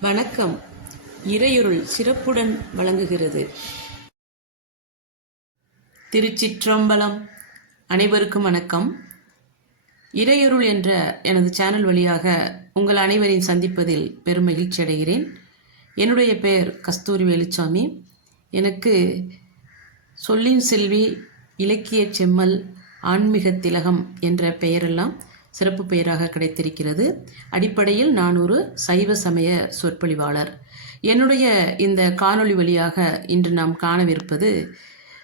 வணக்கம். இறையுருள் சிறப்புடன் வழங்குகிறது. திருச்சிற்றம்பலம். அனைவருக்கும் வணக்கம். இறையுருள் என்ற எனது சேனல் வழியாக உங்கள் அனைவரையும் சந்திப்பதில் பெரும் மகிழ்ச்சி அடைகிறேன். என்னுடைய பெயர் கஸ்தூரி வேலுச்சாமி. எனக்கு சொல்லின் செல்வி இலக்கிய செம்மல் ஆன்மீக திலகம் என்ற பெயரெல்லாம் சிறப்பு பெயராக கிடைத்திருக்கிறது. அடிப்படையில் நான் ஒரு சைவ சமய சொற்பொழிவாளர். என்னுடைய இந்த காணொளி வழியாக இன்று நாம் காணவிருப்பது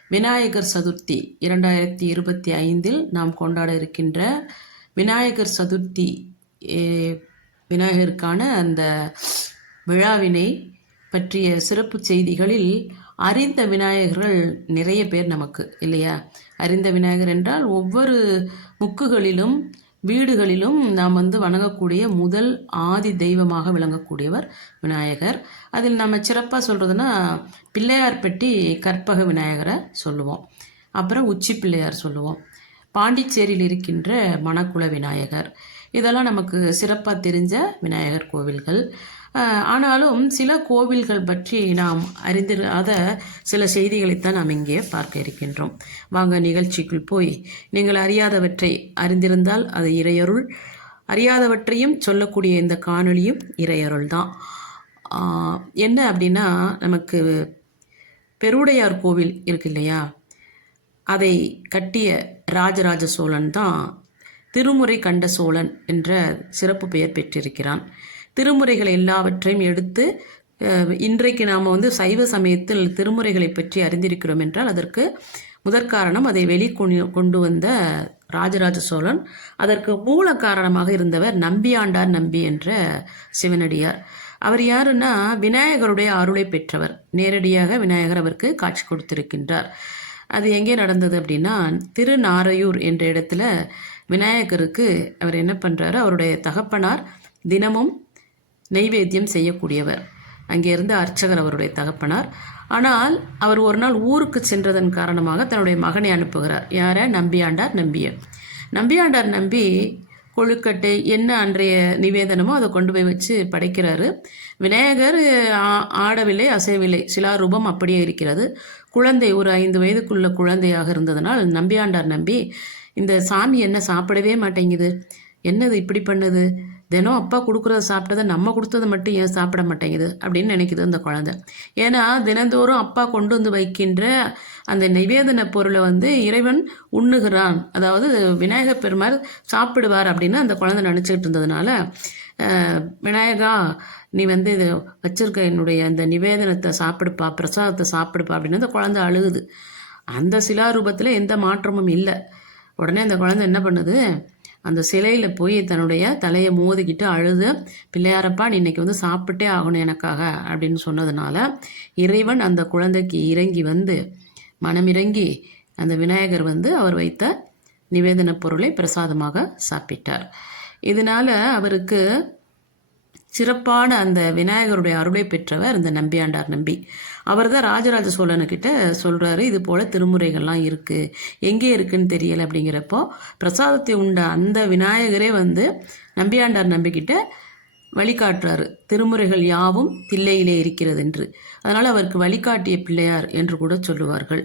விநாயகர் சதுர்த்தி இரண்டாயிரத்தி இருபத்தி ஐந்தில் நாம் கொண்டாட இருக்கின்ற விநாயகர் சதுர்த்தி விநாயகருக்கான அந்த விழாவினை பற்றிய சிறப்பு செய்திகளில் அறிந்த விநாயகர்கள் நிறைய பேர் நமக்கு இல்லையா? அறிந்த விநாயகர் என்றால் ஒவ்வொரு முக்குகளிலும் வீடுகளிலும் நாம் வந்து வணங்கக்கூடிய முதல் ஆதி தெய்வமாக விளங்கக்கூடியவர் விநாயகர். அதில் நம்ம சிறப்பாக சொல்கிறதுனா பிள்ளையார்பட்டி கற்பக விநாயகரை சொல்லுவோம். அப்புறம் உச்சி பிள்ளையார் சொல்லுவோம். பாண்டிச்சேரியில் இருக்கின்ற மணக்குள விநாயகர். இதெல்லாம் நமக்கு சிறப்பாக தெரிஞ்ச விநாயகர் கோவில்கள். ஆனாலும் சில கோவில்கள் பற்றி நாம் அறிந்திராத சில செய்திகளைத்தான் நாம் இங்கே பார்க்க இருக்கின்றோம். வாங்க நிகழ்ச்சிக்குள் போய். நீங்கள் அறியாதவற்றை அறிந்திருந்தால் அது இறையருள். அறியாதவற்றையும் சொல்லக்கூடிய இந்த காணொளியும் இறையருள் தான் என்ன அப்படின்னா நமக்கு பெருவுடையார் கோவில் இருக்கு இல்லையா அதை கட்டிய ராஜராஜ சோழன் தான் திருமுறை கண்ட சோழன் என்ற சிறப்பு பெயர் பெற்றிருக்கிறான். திருமுறைகள் எல்லாவற்றையும் எடுத்து இன்றைக்கு நாம் வந்து சைவ சமயத்தில் திருமுறைகளை பற்றி அறிந்திருக்கிறோம் என்றால் அதற்கு முதற்காரணம் அதை வெளிக்கொண்டு கொண்டு வந்த ராஜராஜ சோழன். அதற்கு மூல காரணமாக இருந்தவர் நம்பியாண்டார் நம்பி என்ற சிவனடியார். அவர் யாருன்னா விநாயகருடைய அருளை பெற்றவர். நேரடியாக விநாயகர் அவருக்கு காட்சி கொடுத்திருக்கின்றார். அது எங்கே நடந்தது அப்படின்னா திருநாரையூர் என்ற இடத்துல விநாயகருக்கு அவர் என்ன பண்ணுறாரு அவருடைய தகப்பனார் தினமும் நெய்வேத்தியம் செய்யக்கூடியவர். அங்கே இருந்த அர்ச்சகர் அவருடைய தகப்பனார். ஆனால் அவர் ஒரு நாள் ஊருக்கு சென்றதன் காரணமாக தன்னுடைய மகனை அனுப்புகிறார். யாரை? நம்பியாண்டார் நம்பிய நம்பியாண்டார் நம்பி கொழுக்கட்டை என்ன அன்றைய நிவேதனமோ அதை கொண்டு போய் வச்சு படைக்கிறாரு. விநாயகர் ஆ- ஆடவில்லை அசையவில்லை. சிலாரூபம் அப்படியே இருக்கிறது. குழந்தை ஒரு ஐந்து வயதுக்குள்ள குழந்தையாக இருந்ததனால் நம்பியாண்டார் நம்பி இந்த சாமி என்ன சாப்பிடவே மாட்டேங்குது. என்னது இப்படி பண்ணுது? தினம் அப்பா கொடுக்குறத சாப்பிட்டதை நம்ம கொடுத்ததை மட்டும் ஏன் சாப்பிட மாட்டேங்குது அப்படின்னு நினைக்குது அந்த குழந்தை. ஏன்னா தினந்தோறும் அப்பா கொண்டு வந்து வைக்கின்ற அந்த நிவேதன பொருளை வந்து இறைவன் உண்ணுகிறான். அதாவது விநாயகர் பெருமாள் சாப்பிடுவார் அப்படின்னு அந்த குழந்தை நினச்சிக்கிட்டு இருந்ததுனால விநாயகா நீ வந்து இது வச்சிருக்க என்னுடைய அந்த நிவேதனத்தை சாப்பிடுப்பா பிரசாதத்தை சாப்பிடுப்பா அப்படின்னு அந்த குழந்தை அழுகுது. அந்த சிலாரூபத்தில் எந்த மாற்றமும் இல்லை. உடனே அந்த குழந்தை என்ன பண்ணுது? அந்த சிலையில் போய் தன்னுடைய தலையை மோதிக்கிட்டு அழுது பிள்ளையாரப்பா நீ இன்னைக்கு வந்து சாப்பிட்டே ஆகணும் எனக்காக அப்படின்னு சொன்னதுனால இறைவன் அந்த குழந்தைக்கு இறங்கி வந்து மனமிறங்கி அந்த விநாயகர் வந்து அவர் வைத்த நிவேதன பொருளை பிரசாதமாக சாப்பிட்டார். இதனால அவருக்கு சிறப்பான அந்த விநாயகருடைய அருளை பெற்றவர் இந்த நம்பியாண்டார் நம்பி. அவர் தான் ராஜராஜ சோழனுக்கிட்ட சொல்கிறாரு இது போல் திருமுறைகள்லாம் இருக்குது எங்கே இருக்குன்னு தெரியலை அப்படிங்கிறப்போ பிரசாதத்தை உண்ட அந்த விநாயகரே வந்து நம்பியாண்டார் நம்பிக்கிட்ட வழிகாட்டுறாரு. திருமுறைகள் யாவும் தில்லையிலே இருக்கிறது என்று அதனால் அவருக்கு வழிகாட்டிய பிள்ளையார் என்று கூட சொல்லுவார்கள்.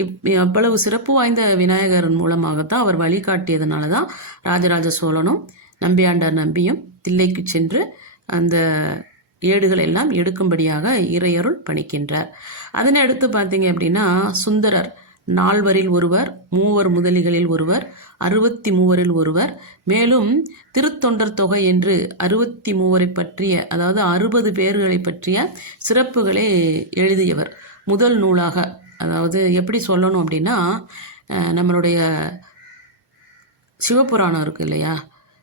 இப் அவ்வளவு சிறப்பு வாய்ந்த விநாயகரின் மூலமாகத்தான் அவர் வழிகாட்டியதுனால தான் ராஜராஜ சோழனும் நம்பியாண்டார் நம்பியும் தில்லைக்கு சென்று அந்த ஏடுகள் எல்லாம் எடுக்கும்படியாக இறையருள் பணிக்கின்றார். அதனை அடுத்து பார்த்தீங்க அப்படின்னா சுந்தரர் நால்வரில் ஒருவர் மூவர் முதலிகளில் ஒருவர் அறுபத்தி மூவரில் ஒருவர். மேலும் திருத்தொண்டர் தொகை என்று அறுபத்தி மூவரை பற்றிய அதாவது அறுபது பேர்களை பற்றிய சிறப்புகளை எழுதியவர். முதல் நூலாக அதாவது எப்படி சொல்லணும் அப்படின்னா நம்மளுடைய சிவபுராணம் இருக்கு இல்லையா?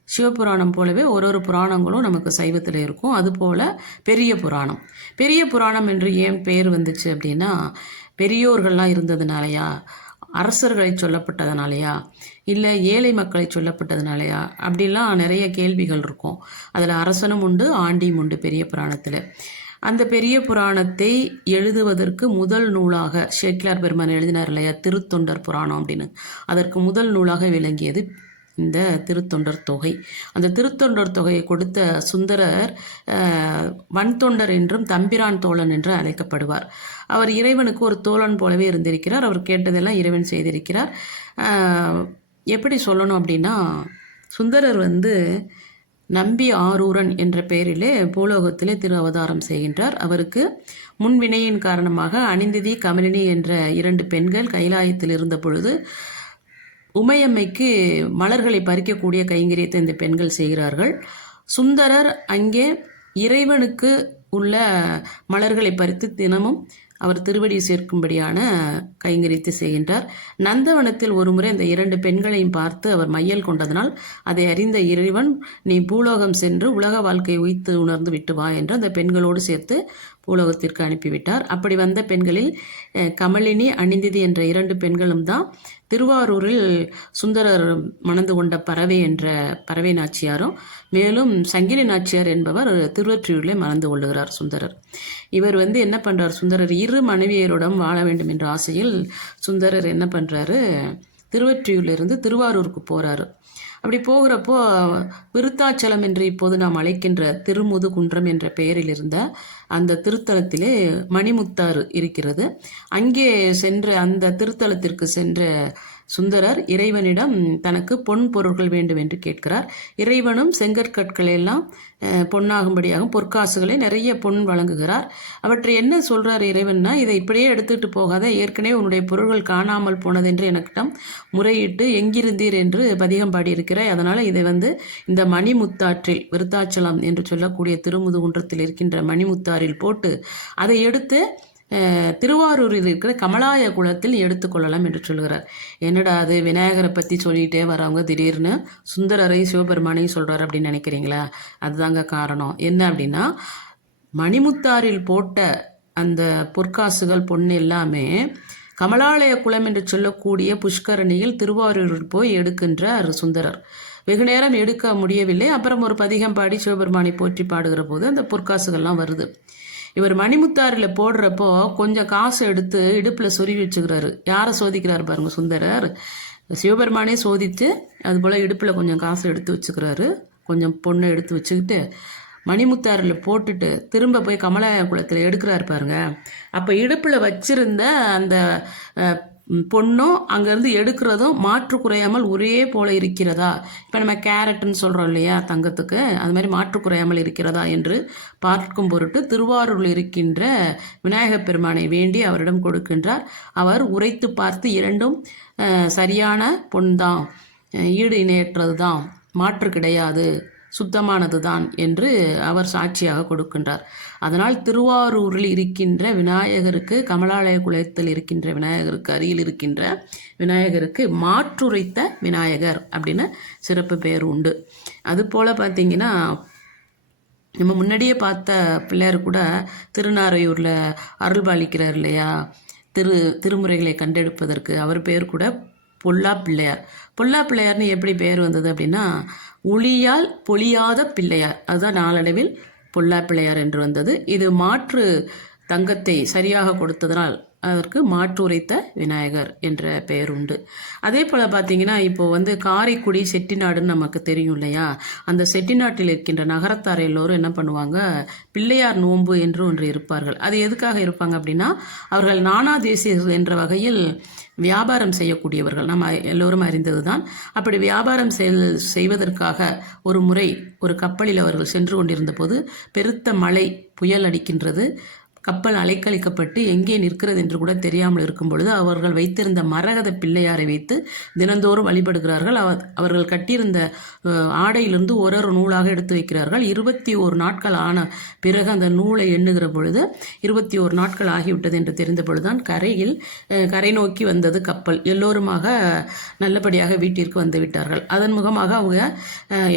சிவபுராணம் போலவே ஒரு ஒரு புராணங்களும் நமக்கு சைவத்தில் இருக்கும். அதுபோல் பெரிய புராணம். பெரிய புராணம் என்று ஏன் பெயர் வந்துச்சு அப்படின்னா பெரியோர்கள்லாம் இருந்ததுனாலயா அரசர்களை சொல்லப்பட்டதுனாலயா இல்லை ஏழை மக்களை சொல்லப்பட்டதுனாலயா அப்படிலாம் நிறைய கேள்விகள் இருக்கும். அதில் அரசனும் உண்டு ஆண்டியும் உண்டு பெரிய புராணத்தில். அந்த பெரிய புராணத்தை எழுதுவதற்கு முதல் நூலாக ஷேக்லார் பெருமான் எழுதினார் இல்லையா திருத்தொண்டர் புராணம் அப்படின்னு. அதற்கு முதல் நூலாக விளங்கியது இந்த திருத்தொண்டர் தொகை. அந்த திருத்தொண்டர் தொகையை கொடுத்த சுந்தரர் வன்தொண்டர் என்றும் தம்பிரான் தோழன் என்று அழைக்கப்படுவார். அவர் இறைவனுக்கு ஒரு தோழன் போலவே இருந்திருக்கிறார். அவர் கேட்டதெல்லாம் இறைவன் செய்திருக்கிறார். எப்படி சொல்லணும் அப்படின்னா சுந்தரர் வந்து நம்பி ஆரூரன் என்ற பெயரிலே பூலோகத்திலே திரு அவதாரம் செய்கின்றார். அவருக்கு முன்வினையின் காரணமாக அனிந்திதி கமலினி என்ற இரண்டு பெண்கள் கைலாயத்தில் இருந்த பொழுது உமையம்மைக்கு மலர்களை பறிக்கக்கூடிய கைங்கரியத்தை இந்த பெண்கள் செய்கிறார்கள். சுந்தரர் அங்கே இறைவனுக்கு உள்ள மலர்களை பறித்து தினமும் அவர் திருவடி சேர்க்கும்படியான கைங்கரித்து செய்கின்றார். நந்தவனத்தில் ஒருமுறை இந்த இரண்டு பெண்களையும் பார்த்து அவர் மையல் கொண்டதனால் அதை அறிந்த இறைவன் நீ பூலோகம் சென்று உலக வாழ்க்கையை உய்த்து உணர்ந்து விட்டு வா என்று அந்த பெண்களோடு சேர்த்து பூலோகத்திற்கு அனுப்பிவிட்டார். அப்படி வந்த பெண்களில் கமலினி அணிந்திதி என்ற இரண்டு பெண்களும் தான் திருவாரூரில் சுந்தரர் மணந்து கொண்ட பறவை என்ற பறவை நாச்சியாரும் மேலும் சங்கிலி நாச்சியார் என்பவர் திருவற்றியூரில் மணந்து கொள்ளுகிறார் சுந்தரர். இவர் வந்து என்ன பண்ணுறார் சுந்தரர்? இரு மனைவியருடன் வாழ வேண்டும் என்ற ஆசையில் சுந்தரர் என்ன பண்ணுறாரு திருவொற்றியூரிலிருந்து திருவாரூருக்கு போகிறாரு அப்படி போகிறப்போ விருத்தாச்சலம் என்று இப்போது நாம் அழைக்கின்ற திருமுதுகுன்றம் என்ற பெயரில் இருந்த அந்த திருத்தலத்திலே மணிமுத்தாறு இருக்கிறது. அங்கே சென்ற அந்த திருத்தலத்திற்கு சென்ற சுந்தரர் இறைவனிடம் தனக்கு பொன் பொருட்கள் வேண்டும் என்று கேட்கிறார். இறைவனும் செங்கற்கற்களை எல்லாம் அஹ், பொன்னாகும்படியாகவும் பொற்காசுகளை நிறைய பொன் வழங்குகிறார். அவற்றை என்ன சொல்கிறார் இறைவன்னா இதை இப்படியே எடுத்துகிட்டு போகாத ஏற்கனவே உன்னுடைய பொருள்கள் காணாமல் போனதென்று எனக்கிடம் முறையிட்டு எங்கிருந்தீர் என்று பதிகம் பாடியிருக்கிறாய். அதனால் இதை வந்து இந்த மணிமுத்தாற்றில் விருத்தாச்சலம் என்று சொல்லக்கூடிய திருமுதுகுன்றத்தில் இருக்கின்ற மணிமுத்தாறில் போட்டு அதை எடுத்து திருவாரூரில் இருக்கிற கமலாய குளத்தில் எடுத்துக்கொள்ளலாம் என்று சொல்கிறார். என்னடா அது? விநாயகரை பற்றி சொல்லிகிட்டே வரவங்க திடீர்னு சுந்தரரை சிவபெருமானையும் சொல்கிறார் அப்படின்னு நினைக்கிறீங்களா? அதுதாங்க காரணம். என்ன அப்படின்னா மணிமுத்தாரில் போட்ட அந்த பொற்காசுகள் பொண்ணு எல்லாமே கமலாலய குளம் என்று சொல்லக்கூடிய புஷ்கரணியில் திருவாரூரில் போய் எடுக்கின்றார் சுந்தரர். வெகு நேரம் எடுக்க முடியவில்லை. அப்புறம் ஒரு பதிகம் பாடி சிவபெருமானை போற்றி பாடுகிற போது அந்த பொற்காசுகள்லாம் வருது. இவர் மணிமுத்தாரில் போடுறப்போ கொஞ்சம் காசு எடுத்து இடுப்பில் சொருவி வச்சுக்கிறாரு. யாரை சோதிக்கிறாரு பாருங்க சுந்தரர். சிவபெருமானே சோதித்து அதுபோல் இடுப்பில் கொஞ்சம் காசு எடுத்து வச்சுக்கிறாரு. கொஞ்சம் பொண்ணை எடுத்து வச்சுக்கிட்டு மணிமுத்தாரில் போட்டுட்டு திரும்ப போய் கமலாய குளத்தில் எடுக்கிறாரு பாருங்க. அப்போ இடுப்பில் வச்சிருந்த அந்த பொண்ணும் அங்கேருந்து எடுக்கிறதும் மாற்று குறையாமல் ஒரே போல இருக்கிறதா? இப்போ நம்ம கேரட்னு சொல்கிறோம் இல்லையா தங்கத்துக்கு? அது மாதிரி மாற்று குறையாமல் இருக்கிறதா என்று பார்க்கும் பொருட்டு திருவாரூரில் இருக்கின்ற விநாயகப் பெருமானை வேண்டி அவரிடம் கொடுக்கின்றார். அவர் உரைத்து பார்த்து இரண்டும் சரியான பொன்தான் தான் ஈடு இணையற்றது தான் மாற்று கிடையாது. சுத்தமானது தான் என்று அவர் சாட்சியாக கொடுக்கின்றார். அதனால் திருவாரூரில் இருக்கின்ற விநாயகருக்கு கமலாலய குளத்தில் இருக்கின்ற விநாயகருக்கு அருகில் இருக்கின்ற விநாயகருக்கு மாற்றுரைத்த விநாயகர் அப்படின்னு சிறப்பு பெயர் உண்டு. அதுபோல் பார்த்தீங்கன்னா நம்ம முன்னாடியே பார்த்த பிள்ளையார் கூட திருநாரையூரில் அருள்பாலிக்கிறார் இல்லையா? திரு திருமுறைகளை கண்டெடுப்பதற்கு அவர் பேர் கூட பொல்லா பிள்ளையார் பொல்லா பிள்ளையார்னு எப்படி பேர் வந்தது அப்படின்னா ஒளியால் பொழியாத பிள்ளையார். அதுதான் நாளடைவில் பொல்லா பிள்ளையார் என்று வந்தது. இது மாற்று தங்கத்தை சரியாக கொடுத்ததனால் அதற்கு மாற்று உரைத்த விநாயகர் என்ற பெயர் உண்டு. அதே போல் பார்த்தீங்கன்னா இப்போது வந்து காரைக்குடி செட்டிநாடுன்னு நமக்கு தெரியும் இல்லையா? அந்த செட்டிநாட்டில் இருக்கின்ற நகரத்தார் எல்லோரும் என்ன பண்ணுவாங்க? பிள்ளையார் நோன்பு என்று ஒன்று இருப்பார்கள். அது எதுக்காக இருப்பாங்க அப்படின்னா அவர்கள் நானா தேசியர்கள் என்ற வகையில் வியாபாரம் செய்யக்கூடியவர்கள். நம்ம எல்லோரும் அறிந்தது தான் அப்படி வியாபாரம் செய்வதற்காக ஒரு முறை ஒரு கப்பலில் அவர்கள் சென்று கொண்டிருந்த போது பெருத்த மழை புயல் அடிக்கின்றது. கப்பல் அலைக்கழிக்கப்பட்டு எங்கே நிற்கிறது என்று கூட தெரியாமல் இருக்கும் பொழுது அவர்கள் வைத்திருந்த மரகத பிள்ளையாரை வைத்து தினந்தோறும் வழிபடுகிறார்கள். அவ அவர்கள் கட்டியிருந்த ஆடையிலிருந்து ஒரு ஒரு நூலாக எடுத்து வைக்கிறார்கள். இருபத்தி ஒரு நாட்கள் ஆன பிறகு அந்த நூலை எண்ணுகிற பொழுது இருபத்தி ஒரு நாட்கள் ஆகிவிட்டது என்று தெரிந்த பொழுதுதான் கரையில் கரை நோக்கி வந்தது கப்பல். எல்லோருமாக நல்லபடியாக வீட்டிற்கு வந்து விட்டார்கள். அதன் முகமாக அவங்க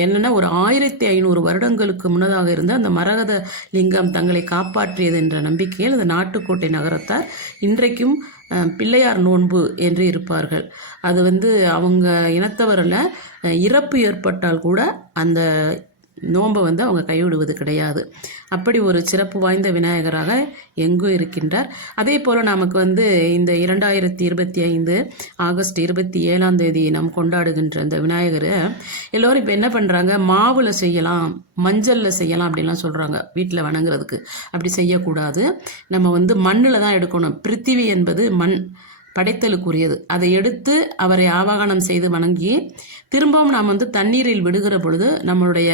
என்னென்னா ஒரு ஆயிரத்தி ஐநூறு வருடங்களுக்கு முன்னதாக இருந்த அந்த மரகத லிங்கம் தங்களை காப்பாற்றியது என்ற நம்பிக்கையில் அந்த நாட்டுக்கோட்டை நகரத்தார் இன்றைக்கும் பிள்ளையார் நோன்பு என்று இருப்பார்கள். அது வந்து அவங்க இனத்தவரில் இறப்பு ஏற்பட்டால் கூட அந்த நோன்பை வந்து அவங்க கைவிடுவது கிடையாது. அப்படி ஒரு சிறப்பு வாய்ந்த விநாயகராக எங்கும் இருக்கின்றார். அதே போல் நமக்கு வந்து இந்த இரண்டாயிரத்தி இருபத்தி ஐந்து ஆகஸ்ட் இருபத்தி ஏழாம் தேதி நாம் கொண்டாடுகின்ற அந்த விநாயகரை எல்லோரும் இப்போ என்ன பண்ணுறாங்க மாவில் செய்யலாம் மஞ்சளில் செய்யலாம் அப்படின்லாம் சொல்கிறாங்க வீட்டில் வணங்குறதுக்கு. அப்படி செய்யக்கூடாது. நம்ம வந்து மண்ணில் தான் எடுக்கணும். பிருத்திவி என்பது மண். படைத்தலுக்குரியது. அதை எடுத்து அவரை ஆவாகனம் செய்து வணங்கி திரும்பவும் நாம் வந்து தண்ணீரில் விடுகிற பொழுது நம்மளுடைய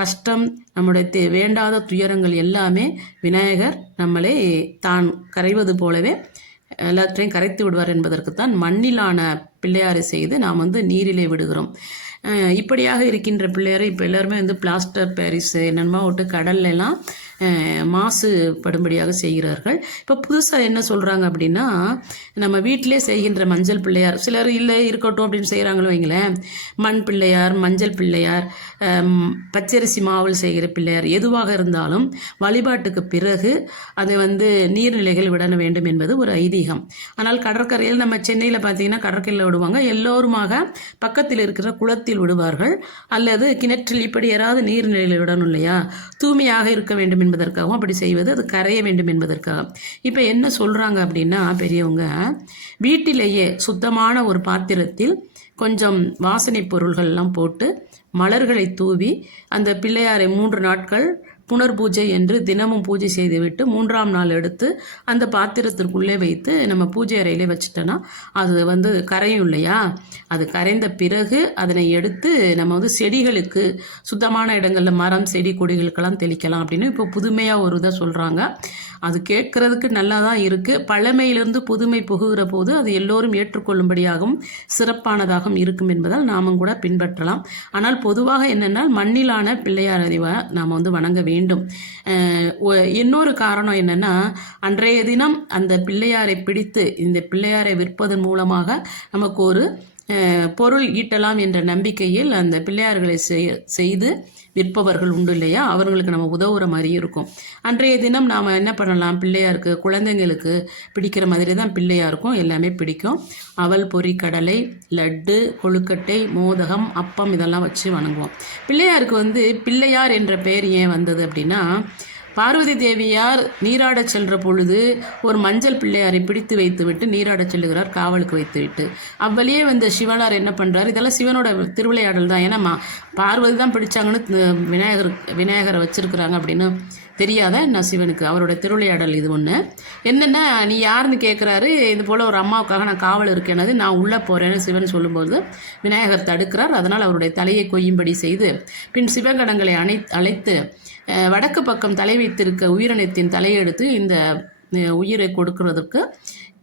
கஷ்டம் நம்முடைய தே வேண்டாத துயரங்கள் எல்லாமே விநாயகர் நம்மளை தான் கரைவது போலவே எல்லாத்தையும் கரைத்து விடுவார் என்பதற்குத்தான் மண்ணிலான பிள்ளையாரை செய்து நாம் வந்து நீரிலே விடுகிறோம். இப்படியாக இருக்கின்ற பிள்ளையாரை இப்போ எல்லாருமே வந்து பிளாஸ்டர் பேரிஸ் என்னென்னமோ விட்டு கடல்ல எல்லாம் மாசுபடும்படியாக செய்கிறார்கள். இப்போ புதுசாக என்ன சொல்கிறாங்க அப்படின்னா நம்ம வீட்டிலே செய்கின்ற மஞ்சள் பிள்ளையார் சிலர் இல்லை இருக்கட்டும் அப்படின்னு செய்கிறாங்களோ வைங்களேன். மண் பிள்ளையார் மஞ்சள் பிள்ளையார் பச்சரிசி மாவில் செய்கிற பிள்ளையார் எதுவாக இருந்தாலும் வழிபாட்டுக்கு பிறகு அதை வந்து நீர்நிலைகள் விட வேண்டும் என்பது ஒரு ஐதீகம். ஆனால் கடற்கரையில் நம்ம சென்னையில் பார்த்தீங்கன்னா கடற்கரையில் விடுவாங்க. எல்லோருமாக பக்கத்தில் இருக்கிற குளத்தில் விடுவார்கள். அல்லது கிணற்றில் இப்படி யாராவது நீர்நிலையில் விடணும் இல்லையா? தூய்மையாக இருக்க வேண்டும் என்பதற்காகவும் அப்படி செய்வது அது கரைய வேண்டும் என்பதற்காக. இப்போ என்ன சொல்கிறாங்க அப்படின்னா பெரியவங்க வீட்டிலேயே சுத்தமான ஒரு பாத்திரத்தில் கொஞ்சம் வாசனை பொருள்கள்லாம் போட்டு மலர்களை தூவி அந்த பிள்ளையாரை மூன்று நாட்கள் புனர் பூஜை என்று தினமும் பூஜை செய்துவிட்டு மூன்றாம் நாள் எடுத்து அந்த பாத்திரத்திற்குள்ளே வைத்து நம்ம பூஜை அறையிலே வச்சுட்டோன்னா அது வந்து கரையும் இல்லையா? அது கரைந்த பிறகு அதனை எடுத்து நம்ம வந்து செடிகளுக்கு சுத்தமான இடங்களில் மரம் செடி கொடிகளுக்கெல்லாம் தெளிக்கலாம் அப்படின்னு இப்போ புதுமையாக ஒரு இதை சொல்கிறாங்க அது கேட்குறதுக்கு நல்லா தான் இருக்குது பழமையிலிருந்து புதுமை புகுகிற போது அது எல்லோரும் ஏற்றுக்கொள்ளும்படியாகவும் சிறப்பானதாகவும் இருக்கும் என்பதால் நாமும் கூட பின்பற்றலாம். ஆனால் பொதுவாக என்னென்னா மண்ணிலான பிள்ளையார் அறிவை நாம் வந்து வணங்க வேண்டும். இன்னொரு காரணம் என்னென்னா அன்றைய தினம் அந்த பிள்ளையாரை பிடித்து இந்த பிள்ளையாரை விற்பதன் மூலமாக நமக்கு ஒரு பொருள் ஈட்டலாம் என்ற நம்பிக்கையில் அந்த பிள்ளையார்களை செய்- செய்து விற்பவர்கள் உண்டு இல்லையா? அவர்களுக்கு நம்ம உதவுற மாதிரி இருக்கும். அன்றைய தினம் நாம் என்ன பண்ணலாம்? பிள்ளையாருக்கு குழந்தைங்களுக்கு பிடிக்கிற மாதிரி தான் பிள்ளையாருக்கும் எல்லாமே பிடிக்கும். அவல் பொரி கடலை லட்டு கொழுக்கட்டை மோதகம் அப்பம் இதெல்லாம் வச்சு வணங்குவோம். பிள்ளையாருக்கு வந்து பிள்ளையார் என்ற பெயர் ஏன் வந்தது அப்படின்னா பார்வதி தேவியார் நீராடச் சென்ற பொழுது ஒரு மஞ்சள் பிள்ளையாரை பிடித்து வைத்துவிட்டு நீராடச் செல்லுகிறார் காவலுக்கு வைத்துவிட்டு. அவ்வழியே வந்த சிவனார் என்ன பண்ணுறாரு இதெல்லாம் சிவனோட திருவிளையாடல் தான். ஏன்னா பார்வதி தான் பிடிச்சாங்கன்னு விநாயகர் விநாயகரை வச்சிருக்கிறாங்க அப்படின்னு தெரியாத நான் சிவனுக்கு? அவரோட திருவிளையாடல் இது ஒன்று என்னென்னா நீ யாருன்னு கேட்குறாரு இது போல் ஒரு அம்மாவுக்காக நான் காவல் இருக்கேனது நான் உள்ளே போகிறேன்னு சிவன் சொல்லும்போது விநாயகர் தடுக்கிறார். அதனால் அவருடைய தலையை கொய்யும்படி செய்து பின் சிவகணங்களை அணை அழைத்து வடக்கு பக்கம் தலை வைத்திருக்க உயிரினத்தின் தலையெடுத்து இந்த உயிரை கொடுக்கறதுக்கு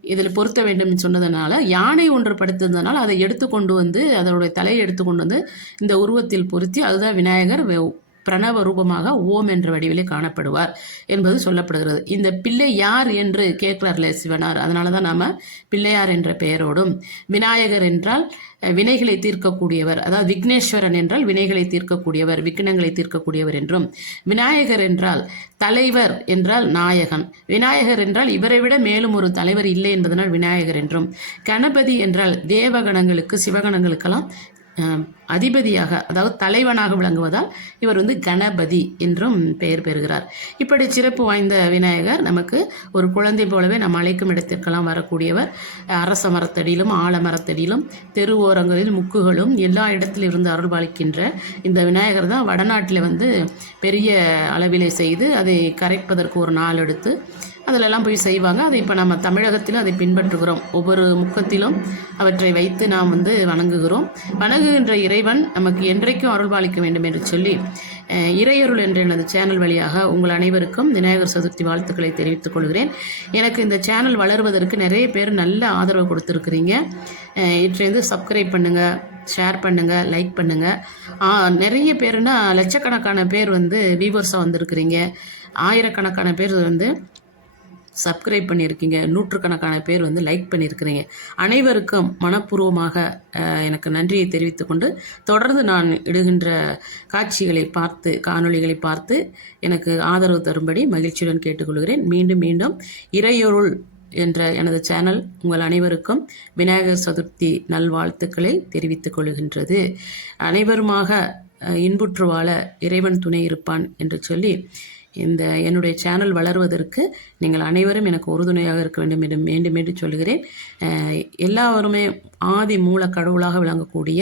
இதில் பொருத்த வேண்டும் சொன்னதுனால யானை ஒன்று படுத்திருந்ததுனால அதை எடுத்து கொண்டு வந்து அதனுடைய தலையை எடுத்து கொண்டு வந்து இந்த உருவத்தில் பொருத்தி அதுதான் விநாயகர் வெ- பிரணவ ரூபமாக ஓம் என்ற வடிவிலே காணப்படுவார் என்பது சொல்லப்படுகிறது. இந்த பிள்ளை யார் என்று கேட்கிறார்ல சிவனார். அதனால தான் நாம் பிள்ளையார் என்ற பெயரோடும் விநாயகர் என்றால் வினைகளை தீர்க்கக்கூடியவர் அதாவது விக்னேஸ்வரன் என்றால் வினைகளை தீர்க்கக்கூடியவர் விக்னங்களை தீர்க்கக்கூடியவர் என்றும் விநாயகர் என்றால் தலைவர் என்றால் நாயகன் விநாயகர் என்றால் இவரை விட மேலும் ஒரு தலைவர் இல்லை என்பதனால் விநாயகர் என்றும் கணபதி என்றால் தேவகணங்களுக்கு சிவகணங்களுக்கெல்லாம் அதிபதியாக அதாவது தலைவனாக விளங்குவதால் இவர் வந்து கணபதி என்றும் பெயர் பெறுகிறார். இப்படி சிறப்பு வாய்ந்த விநாயகர் நமக்கு ஒரு குழந்தை போலவே நம்ம அழைக்கும் இடத்திற்கெல்லாம் வரக்கூடியவர். அரச மரத்தடியிலும் ஆலமரத்தடியிலும் தெரு ஓரங்களில் முக்குகளும் எல்லா இடத்திலும் இருந்து அருள்பாலிக்கின்ற இந்த விநாயகர் தான் வடநாட்டில் வந்து பெரிய அளவிலே செய்து அதை கரைப்பதற்கு ஒரு நாள் எடுத்து அதிலெல்லாம் போய் செய்வாங்க. அதை இப்போ நம்ம தமிழகத்திலும் அதை பின்பற்றுகிறோம். ஒவ்வொரு முக்கத்திலும் அவற்றை வைத்து நாம் வந்து வணங்குகிறோம். வணங்குகின்ற இறைவன் நமக்கு என்றைக்கும் அருள்பாலிக்க வேண்டும் என்று சொல்லி இறையருள் என்ற எனது சேனல் வழியாக உங்கள் அனைவருக்கும் விநாயகர் சதுர்த்தி வாழ்த்துக்களை தெரிவித்துக் கொள்கிறேன். எனக்கு இந்த சேனல் வளர்வதற்கு நிறைய பேர் நல்ல ஆதரவு கொடுத்துருக்குறீங்க. இதிலேருந்து சப்ஸ்கிரைப் பண்ணுங்கள் ஷேர் பண்ணுங்கள் லைக் பண்ணுங்கள் நிறைய பேர்னா லட்சக்கணக்கான பேர் வந்து வியூவர்ஸாக வந்திருக்கிறீங்க. ஆயிரக்கணக்கான பேர் வந்து சப்ஸ்கிரைப் பண்ணியிருக்கீங்க. நூற்றுக்கணக்கான பேர் வந்து லைக் பண்ணியிருக்கிறீங்க. அனைவருக்கும் மனப்பூர்வமாக எனக்கு நன்றியை தெரிவித்துக்கொண்டு தொடர்ந்து நான் இடுகின்ற காட்சிகளை பார்த்து காணொளிகளை பார்த்து எனக்கு ஆதரவு தரும்படி மகிழ்ச்சியுடன் கேட்டுக்கொள்கிறேன். மீண்டும் மீண்டும் இறையொருள் என்ற எனது சேனல் உங்கள் அனைவருக்கும் விநாயகர் சதுர்த்தி நல்வாழ்த்துக்களை தெரிவித்துக் கொள்கின்றது. அனைவருமாக இன்புற்று வாழ இறைவன் துணை இருப்பான் என்று சொல்லி இந்த என்னுடைய சேனல் வளர்வதற்கு நீங்கள் அனைவரும் எனக்கு உறுதுணையாக இருக்க வேண்டும் என்று மீண்டும் மீண்டும் சொல்கிறேன். எல்லாருமே ஆதி மூல கடவுளாக விளங்கக்கூடிய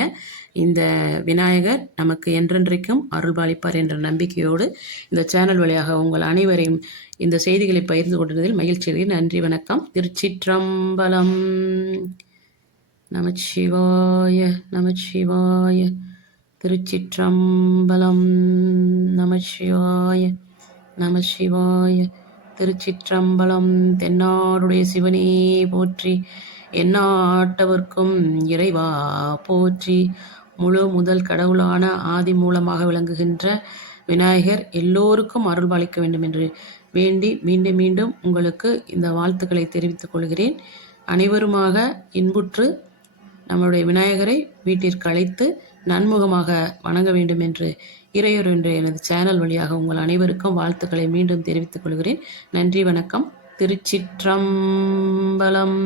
இந்த விநாயகர் நமக்கு என்றென்றைக்கும் அருள்பாலிப்பார் என்ற நம்பிக்கையோடு இந்த சேனல் வழியாக உங்கள் அனைவரையும் இந்த செய்திகளை பகிர்ந்து கொண்டதில் மகிழ்ச்சி நன்றி வணக்கம். திருச்சிற்றம்பலம். நமச்சிவாய நமச்சிவாய. திருச்சிற்றம்பலம். நமச்சிவாய. நம சிவாய திருச்சிற்றம்பலம் தென்னாடுடைய சிவனே போற்றி எந்நாட்டவர்க்கும் இறைவா போற்றி. முழு முதல் கடவுளான ஆதி மூலமாக விளங்குகின்ற விநாயகர் எல்லோருக்கும் அருள்பாலிக்க வேண்டும் என்று வேண்டி மீண்டும் மீண்டும் உங்களுக்கு இந்த வாழ்த்துக்களை தெரிவித்துக் கொள்கிறேன். அனைவருமாக இன்புற்று நம்முடைய விநாயகரை வீட்டிற்கு அழைத்து நன்முகமாக வணங்க வேண்டும் என்று இறையொரு என்ற எனது சேனல் வழியாக உங்கள் அனைவருக்கும் வாழ்த்துக்களை மீண்டும் தெரிவித்துக் கொள்கிறேன். நன்றி வணக்கம். திருச்சிற்றம்பலம்.